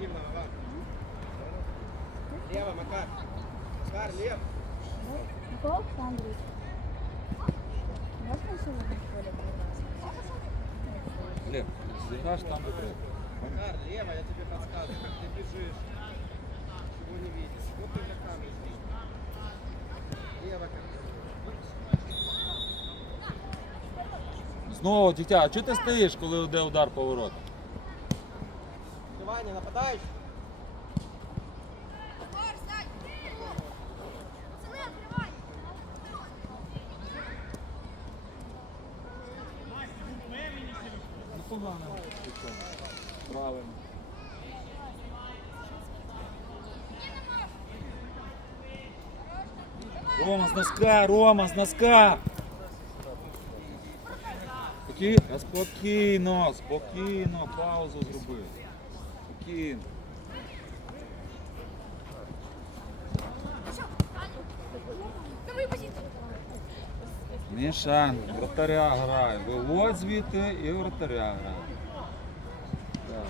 активного, Иван. Лево, Макар. Макар, лев. Микола Олександрович. Можна сьогодні в полі побачити? Лев, зіграш там де треба. Макар, лево, я тебе подсказываю, как ты бежишь. Чего не видишь. Вот ты для камеры. Лево, как Знову, дитя, а чого ти стоїш, коли йде удар по воротах? Погано. Правильно. Рома з носка, Рома з носка. Спокійно, спокійно, паузу зроби. Спокійно. Міша, вратаря грає. Виводь звідти і вратаря грає. Так.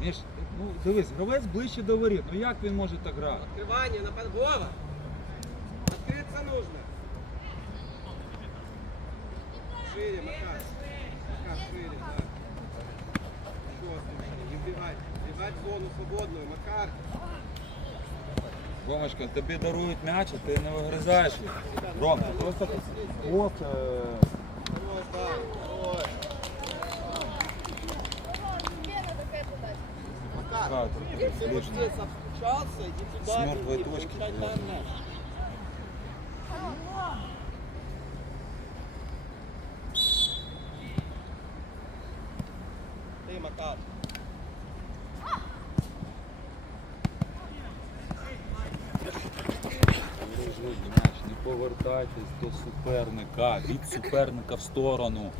Міш, ну дивись, гравець ближче до воріт. Ну як він може так грати? Открывание, напад. Вова. Открыться нужно. Шире, Макар. Макар, шире, да. Еще слушай, не вбивать. Вбивать зону свободную, Макар. Ромочка, тобі дарують м'яч, а ти не вигризаєш. Ром, ти просто от, е, Ой, да. Макар, ты здесь обстучался, иди туда, С мертвой точки мяч. Ты, Макар. Бережіть м'яч, не повертайтесь до суперника, від суперника в сторону.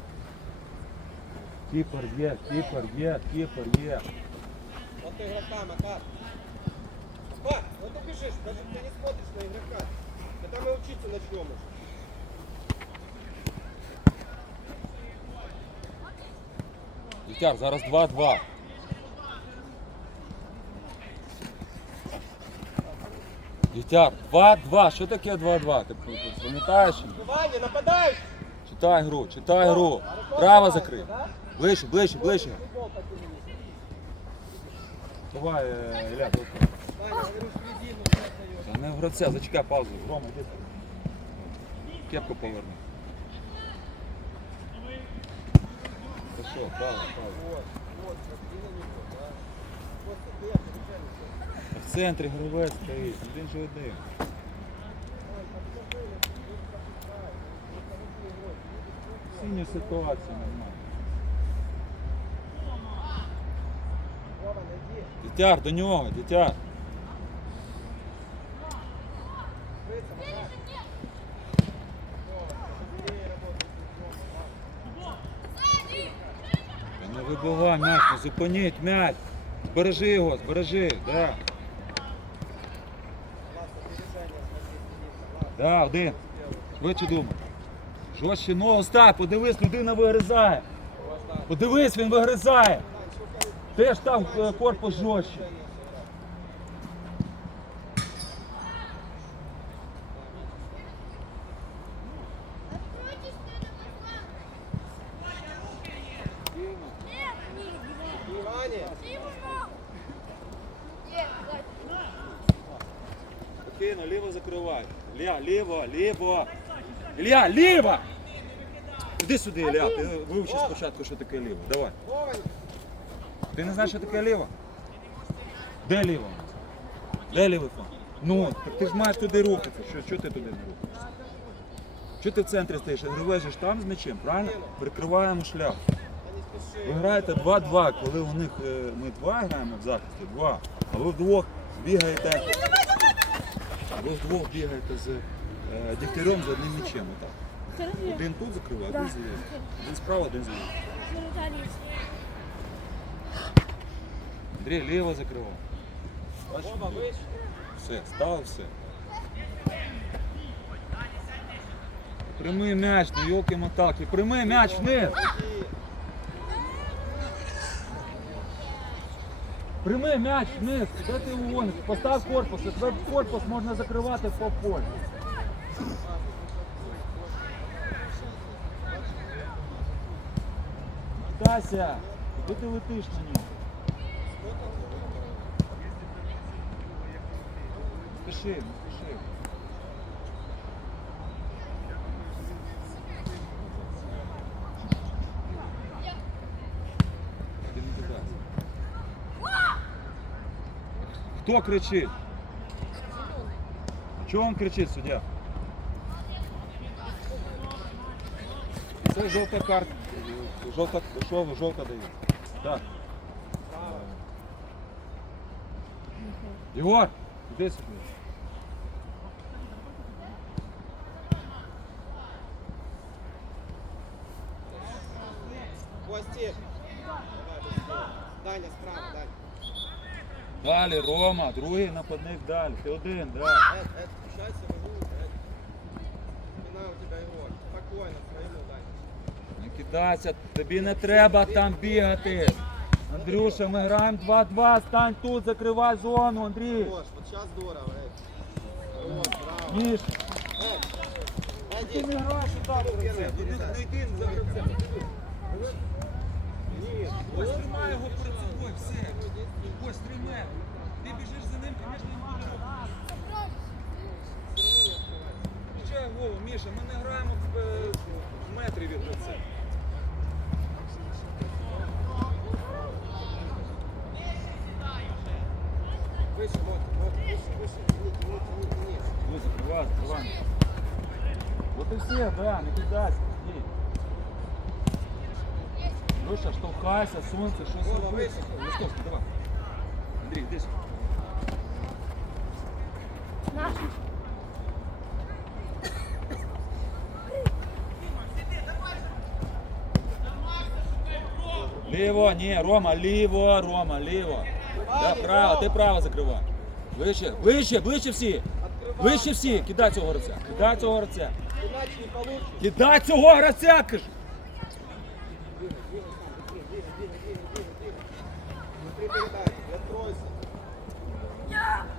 Кіпер є, кіпер є, кіпер є. Вот ты игрока, Макар. Макар, вот ты бежишь, даже ты не смотришь на игрока. Когда мы учиться начнем уже. Дитяр, зараз 2-2. Дитяр, 2-2. Що таке 2-2? Ти пам'ятаєш? Ваня, нападающий! Читай гру, читай гру. Право закрив. Ближче, ближче, ближче. Давай, Ілля, отдаешь. Та не в гравця, зачекай паузу. Рома, йди. Кепку поверни. Хорошо, право, право. Центрі гравець стоїть, один же один. Синя ситуація найди. Дитяр, до нього, дитяр. Не вибивай м'яч, не зупиніть м'яч. Збережи його, збережи, да. Сидится. Да, один. Швидше думай. Жорстче ногу став, подивись, людина вигризає. Подивись, він вигризає. Теж там е, корпус жорстче. Внимание! Спокійно, ліво закривай. Ілля, ліво, ліво. Ілля, ліво! Іди сюди, Ілля, ти вивчи спочатку, що таке ліво. Давай. Ти не знаєш, що таке ліво? Де ліво? Де лівий фланг? Ну, так ти ж маєш туди рухатися. Що, що ти туди не рухаєшся? Що ти в центрі стоїш? Гравець ж там з м'ячем, правильно? Прикриваємо шлях. Ви граєте 2-2, коли у них е, ми два граємо в захисті, два. А ви вдвох бігаєте. Ви вдвох бігаєте з е, дігтярем з одним м'ячем. Отак. Один тут закриває, один зліва. Один справа, один зліва. Андрій ліво закривав. Бачиш. Все, стало все. Прямий м'яч, ну йолки моталки. Прямий м'яч вниз. Прямий м'яч вниз. де ти його? Постав корпус. Тебе корпус можна закривати по полю. Тася, куди ти летиш на нього? Спіши, не. Ти не туди. Хто кричить? Чого він кричить, суддя? Це жовта карта. Жовта, що жовта дає? Так. Єгор, іди сюди. Далі, Рома, другий нападник далі. Ти один, да. Эд, Эд, спускайся в игру, Эд. Спина у тебя игрок. Спокойно, своему, Даня. Не кидайся, тобі не треба там бігати. Андрюша, ми граємо 2-2, стань тут, закривай зону, Андрій. Хорош, вот сейчас здорово, Эд. Вот, браво. Ніж. Эд, Ти Эдик. не граєш так, Первый, передай. йди за гравцем. Нет, Ось тримай його перед собою, все. Ось тримай. Ти біжиш за ним, звісно, він буде робити. Включай голову, Міша, ми не граємо в, е, в метрі від гравця. Выше, вот, вот, выше, выше, вниз, вниз, вниз, вниз. Ну, закривай, закривай. Вот і все, да, не кидайся, стій. Леша, штовхайся, сонце, щось Вова, роби. вище. Листовський, давай. Андрій, іди Ліво, ні, Рома, ліво, Рома, ліво. Да, право, ти право закривай. Ближче, ближче, ближче всі. Ближче всі. Кидай цього гравця. Кидай цього гравця. Кидай цього гравця, кажу. Смотри передачу, не откройся.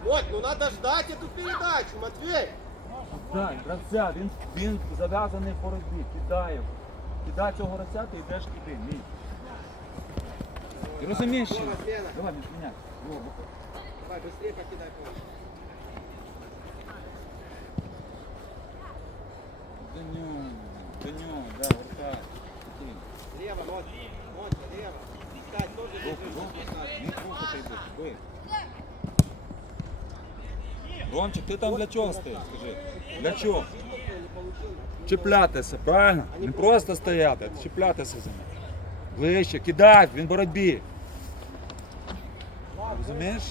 Вот, ну надо ждать эту передачу, Матвей. Кидай, гравця, він, він зав'язаний в боротьбі. Кидай його. Кидай цього гравця, ти йдеш туди, мій. Ти розумієш? що? Давай, між мене. Виходь. Давай, быстрее покидай поле. До нього, до нього, да, вертай. Лево, нот, нот, лево. Стать тоже Руку, бежишь, руку, стать. ні, руку ти йди, бий. Ромчик, ти там для чого стоїш, скажи? Для чого? Чіплятися, правильно? Не просто стояти, а чіплятися за ним. Ближче, кидай, він в боротьбі. Розумієш?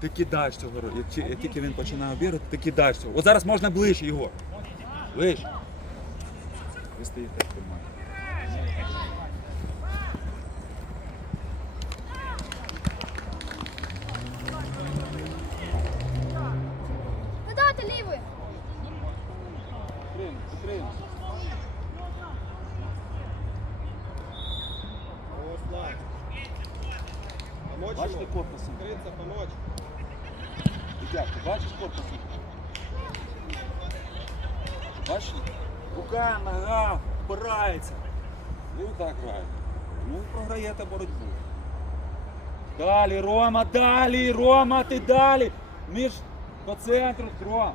Ти кидаєш цього, як, як тільки він починає обіграти, ти кидаєш цього. От зараз можна ближче його. Ближче. Ви стоїте, тримаєте. Ну дайте лівий. Підтримуй, підтримуй. Вот, Влад. Помочь Бачите ему? корпусом? Скрыться, помочь. Ідять, ти бачиш корпусом? Бачиш? Рука, нога впирається. І отак грає. Ну, програєте боротьбу. Далі, Рома, далі, Рома, ти далі. Між по центру, Ром.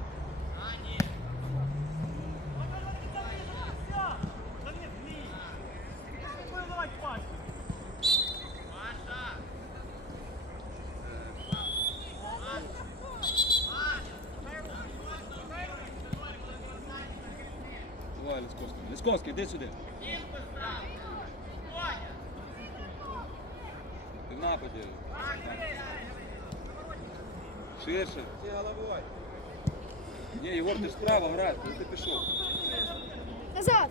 Давай, Лісковський. Лісковський, іди сюди. Ти в нападі. Ширше. Єгор, ти ж справа граєш, куди ти пішов? Назад.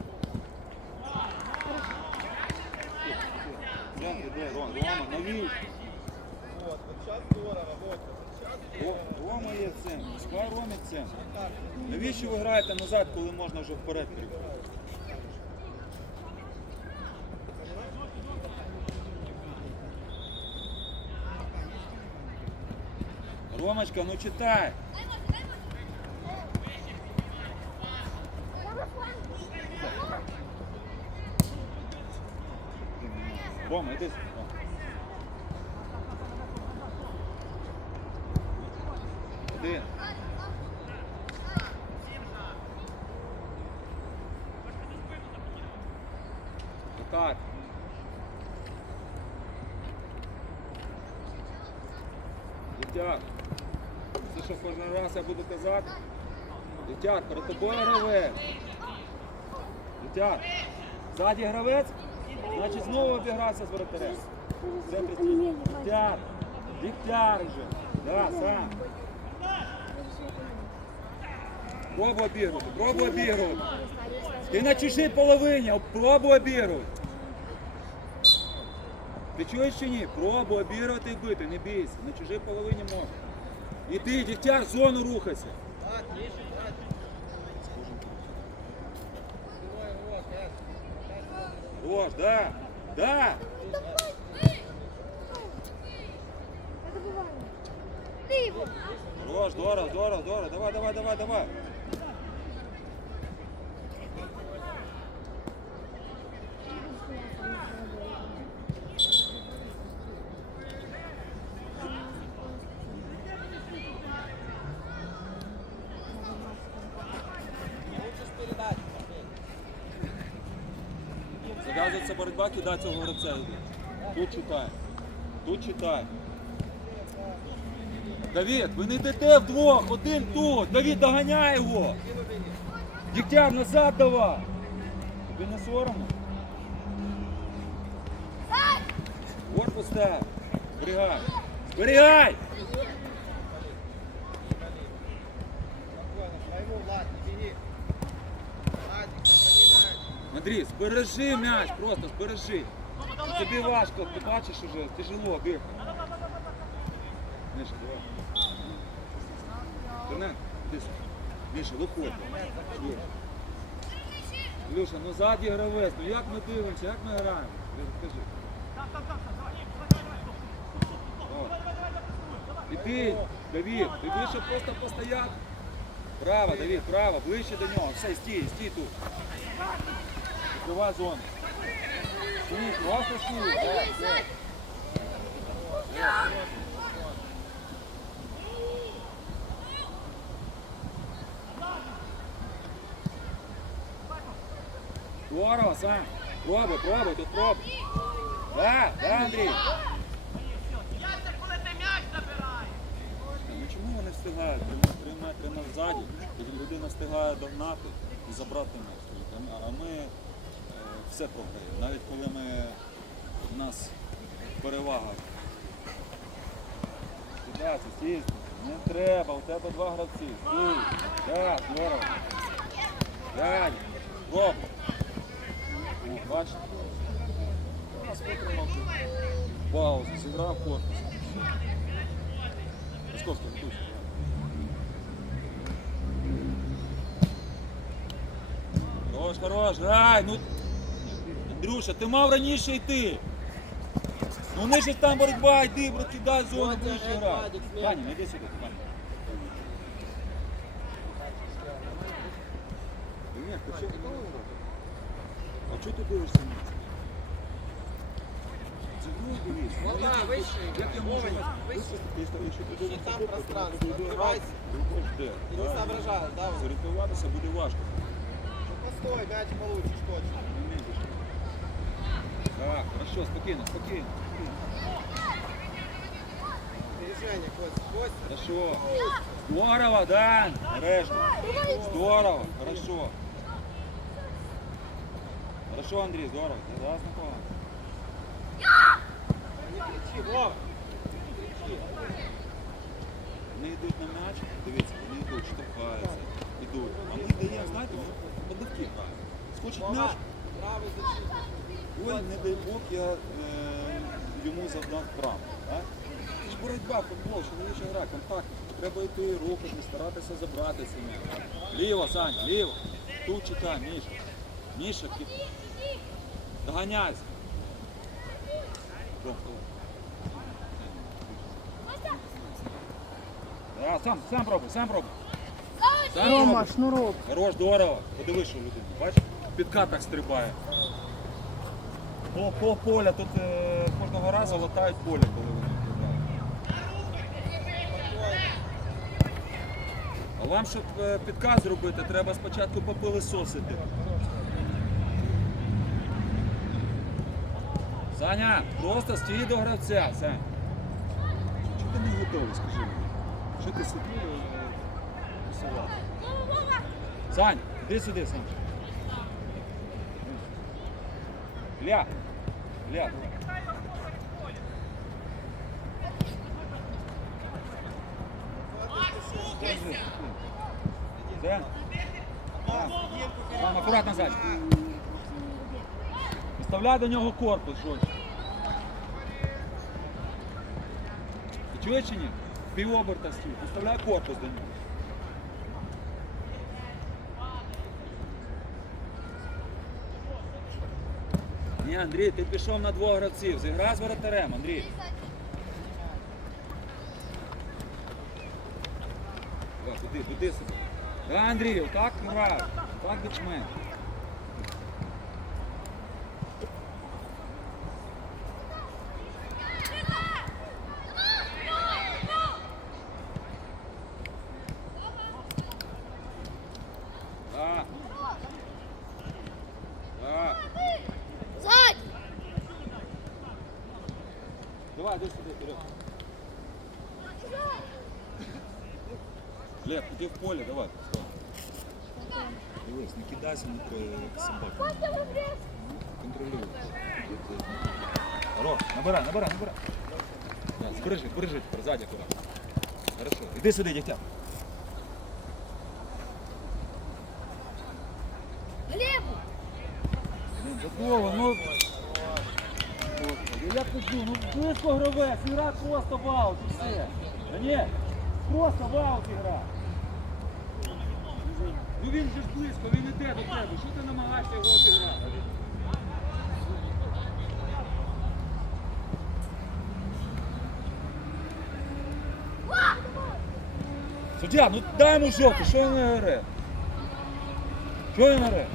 Центр, де, Ром, Рома, нові. Вот, вот сейчас здорово, вот, Рома є центр. Москва Ромі центр. Навіщо ви граєте назад, коли можна вже вперед прийти? Ромочка, ну читай. Бом, іди. сюди. Один. Так. Дитяк. Це що кожен раз буду? Дитяк, перед тобою гравець. Дитяк. Ззаді гравець, значить знову обігрався з воротарем. В центрі стоїть. Дитяк. Дитяк вже. Да, сам. Пробуй обігрувати, пробуй обігрувати. Ти на чужій половині, пробуй обігрувати. Ти чуєш чи ні? Пробуй обігрувати і бити, не бійся. На чужій половині можна. Іди, дитя, в зону рухайся. Рож, да, да. Рож, здорово, здорово, здорово. Давай, давай, давай, давай. Зав'язується цього гравця. Тут читай. Тут читай. Давід, ви не йдете вдвох, один тут. Давід, доганяй його. Дігтяр, назад давай. Тобі не соромно? Корпус став. Зберігай. Зберігай! Спокойно, своему, Влад, не бери. Владик, сохрани мяч. Андрій, збережи м'яч, просто збережи. Тобі важко, ти бачиш уже, тяжело бігти. Міша, давай. Іди сюди. Міша, виходь. Ілюша, ну ззаді гравець, ну як ми дивимося, як ми граємо? Скажи. Іди, Давід, ти вийшов просто постояти. Право, Давід, право, ближче до нього. Все, стій, стій тут. Відкривай зону. Стій, просто все. Здорово, Сам. Пробуй, пробуй, тут пробуй. Да, да, Андрій. Ну чому вони встигають? Три, три метри назаді, людина встигає догнати і забрати м'яч. А- ми все програємо. Навіть коли ми у нас перевага. Сідати, сісти. Не треба, у тебе два гравці. Стій. Так, здорово. Дядь. О, бачите? У зіграв корпус. Московський, тут. Хорош, хорош, грай, ну. Андрюша, ти мав раніше йти. Ну не ж там боротьба, йди, брат, кидай зону, Владик, ближче Владик, грай. Владик, смерть. Таня, іди сюди, Таня. Ні, ти що? А чого ти дивишся на це? За мною дивись. Вот Ну, да, як- выше, Як я можу? Вова, выше. Якщо якщо ти дивишся там тут, пространство, то ти йди открывайся. грати, виходиш де? Ты не Правильно. соображал, да? вот? Зорієнтуватися буде важко. Ну, постой, мяч получишь точно. Не вмієш. Так, хорошо, спокійно, спокійно. спокійно. Движение, Костя, Костя. Хорошо. Здорово, Дан. Нарешті. Здорово, хорошо. Хорошо, Андрій, здорово. Ти зараз непогано. Не кричи, Вова. Вони йдуть на м'яч, дивіться, вони йдуть, штовхаються, йдуть. А ми даємо, знаєте, вони подавки грають. Скочить Вова, м'яч, ой, не дай Бог, я е, йому завдав. Так? Це ж боротьба, футбол, чоловіча гра, контакт. Треба йти, рухати, старатися забрати м'яч. Ліво, Сань, ліво. Тут чекай, Міша. Міша, кі... доганяйся. Да, сам, сам пробуй, сам пробуй. Сам Рома, пробуй. шнурок. Хорош, здорово. Подивись, що людина. Бачиш? Підкат так стрибає. По, по поля тут е, кожного разу латають поле, коли вони грають. А вам, щоб е, підкат зробити, треба спочатку попилисосити. Саня, просто стій до гравця, Сань. Чого ти не готовий, скажи мені? Що ти сидів і е, писував? Сань, іди сюди, Сань. Ля. Ля. Да? Да. Сань, аккуратно сзади. Виставляй до нього корпус жорстче. Ти чуєш чи ні? Півоберта стій. Виставляй корпус до нього. Андрій, ти пішов на двох гравців. Зіграй з воротарем, Андрій. Так, туди, туди. Да, Андрій, отак грай. Так. Да. Да. Сзади. Давай, иди сюда, вперед. Лев, иди в поле, давай. Стой. Кидайся на е. Контролюй. Хорош, набирай, набирай, набирай. Да, збережи, збережи, тепер ззаді акуратно. Хорошо. Іди сюди. Левый. Ну, Готово, ну. Господи, я кажу, ну близько гравець, гра просто в аут все. Та ні, просто в аут гра. Ну він же ж близько, він іде до тебе. Що ти намагаєшся його обіграти? Суддя, ну дай йому жовтий, що він гре? Що він гре?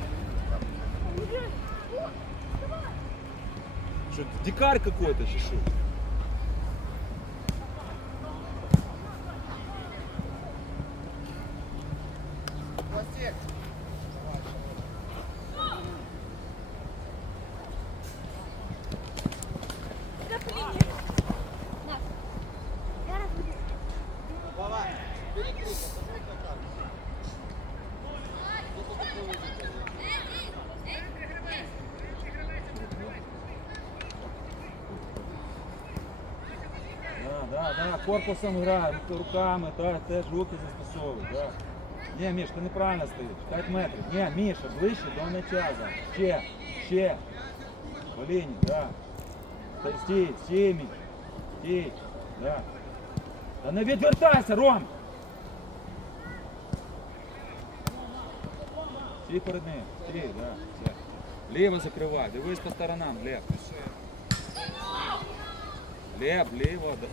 Что, дикарь какой-то, чи що? корпусом грає, рук- руками, так, теж руки застосовуй, да. Ні, Міш, ти неправильно стоїш. 5 метрів. Ні, Міша, ближче до м'яча. зараз. Ще, ще. По лінії, да. Ста- Стій, стій, Міш. Стій, да. Та не відвертайся, Ром! Стій перед ним. Стій, да. все. Ліво закривай, дивись по сторонам, Глеб. Глеб, ліво. да-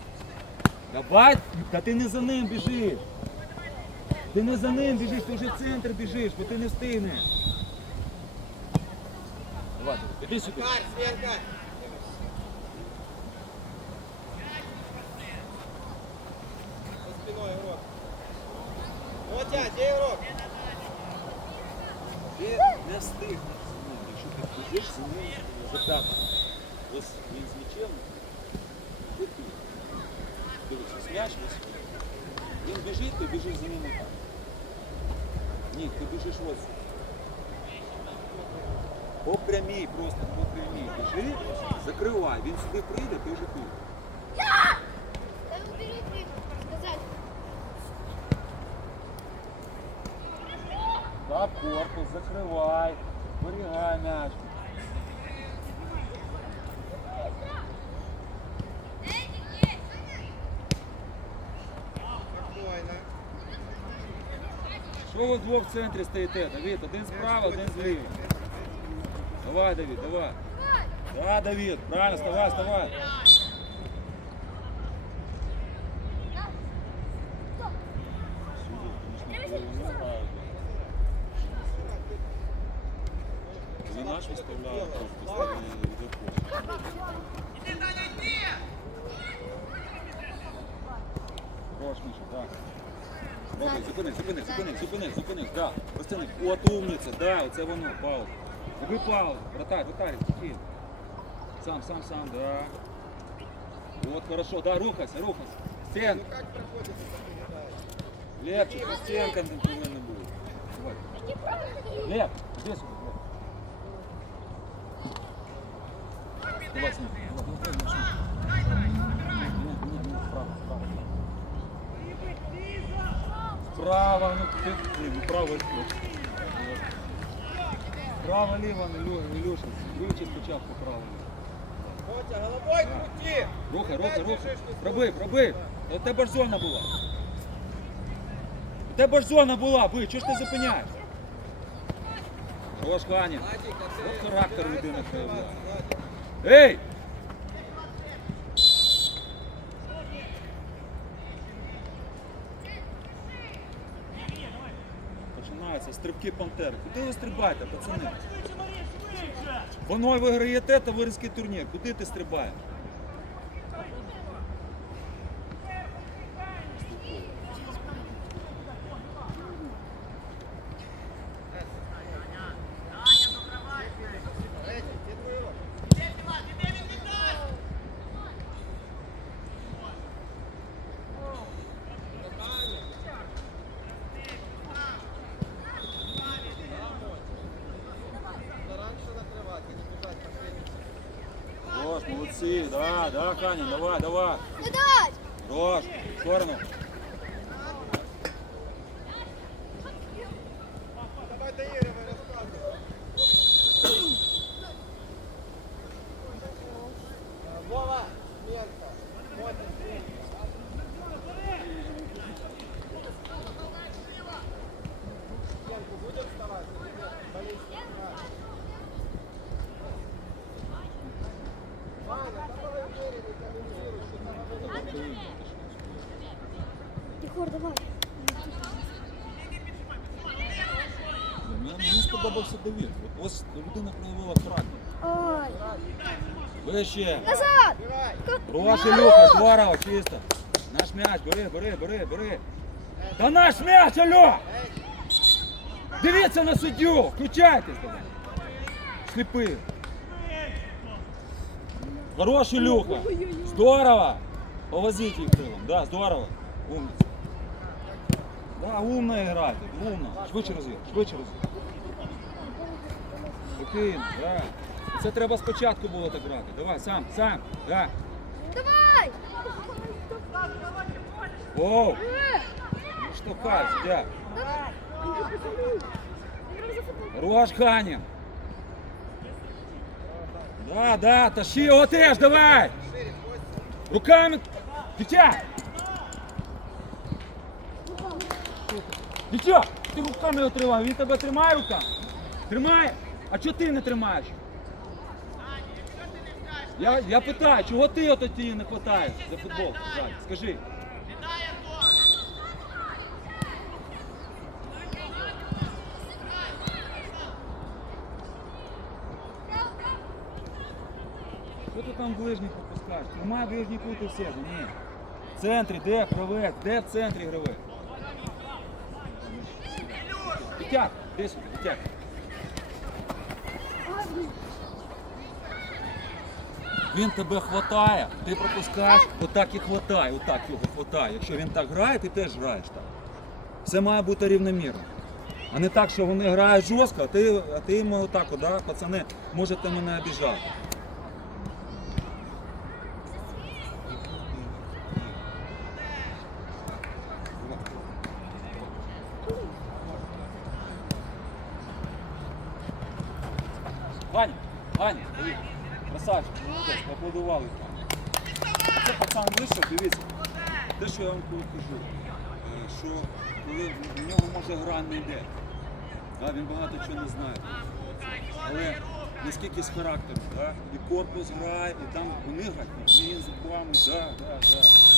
Давай, та ти не за ним біжиш. Ти не за ним біжиш, ти вже в центр біжиш, бо ти не встигнеш. Давай, іди сюди. Карь, Сверка. За спиной игрок. Вот я, где? Ти не встигнеш якщо ти біжиш за ним. Ось він з м'ячем. Де ти? Дивись, ось м'яч. Він біжить, ти біжиш за ним отак. Ні, ти біжиш ось. По прямій, просто по прямій. Біжи, закривай. Він сюди прийде, ти вже тут. Так, корпус, закривай. Зберігай м'яч. Що ви вдвох в центрі стоїте? Давід, один справа, один зліва. Давай, Давід, давай. Да, Давід, правильно, вставай, вставай. За наш виставляють просто Хорош, Миша, так. Роби, зупини, зупини, зупини, зупини, зупини, да. Розтяни. От умниця, да, оце воно, Павло. Іди, Павло, вратарь, вратарь, спокійно. Сам, сам, сам, да. Вот, хорошо, да, рухайся, рухайся. Стен, Ну как проходит эта передача? Лепчик, по стенкам там повинно бути. Давай. Леп, іди сюди, Леп. Давай, Сань, давай, давай, машину. Ні, ні, ні, вправо, вправо. Вправо, ну ти, ні, ну право, ліво, не Лю- не Люша. Вивчи спочатку право. Мотя, головой крути! Рухай, рухай. бежишь, не Пробий, пробий. У тебе ж зона була. У тебе ж зона була, бий, чого ж ти зупиняєш? Хорош. Владик, От характер людини открываться, Ей! Починаються пантери. Куди ви стрибаєте, пацани? Воно виграєте товариський турнір. Куди ти стрибаєш? Хорош, молодці, да, да, Ханя, давай, давай. Не дать! Хорош, в сторону. Вище. Назад! Играй! Хороший Люха, здорово, чисто. Наш м'яч, бери, бери, бери, бери. Та наш м'яч, алло! Дивіться на суддю, включайтесь давай. Сліпий. Хороший Люха. Здорово. Повозите их крылом. Да, здорово. Умница. Да, умно играть. Умно. Швидше розвій, швидше розвій. Спокійно, да. Це треба спочатку було так грати. Давай, сам, сам, да. Давай! Оу. Давай! Играем за футбол. Хорош, Ханя. Да, да, тащи його теж, давай. Руками. Дитя. Дитя, ти руками його він тебе тримає руками? Тримає? А чого ти не тримаєш? Я, я питаю, чого ти ото ті не хватаєш за футбол? Ззаді? Скажи. Що ти там ближніх пропускаєш? Тримай ближній кут і все. Ні. В центрі, де гравець? Де в центрі гравець? Дитяк, де сюди, Він тебе хватає, ти пропускаєш, отак і хватає, отак його хватає. Якщо він так грає, ти теж граєш так. Все має бути рівномірно. А не так, що вони грають жорстко, а ти, а ти йому отак, от, да, пацани, можете мене обіжати. Ваня, Ваня, дивіться, красавчик, поаплодували. Це пацан вийшов, дивіться. Те, що я вам кажу. Е, що коли в нього може гра не йде. Да, він багато чого не знає. Але наскільки з характером, да? і корпус грає, і там вони грають, він зубами, да, да, да.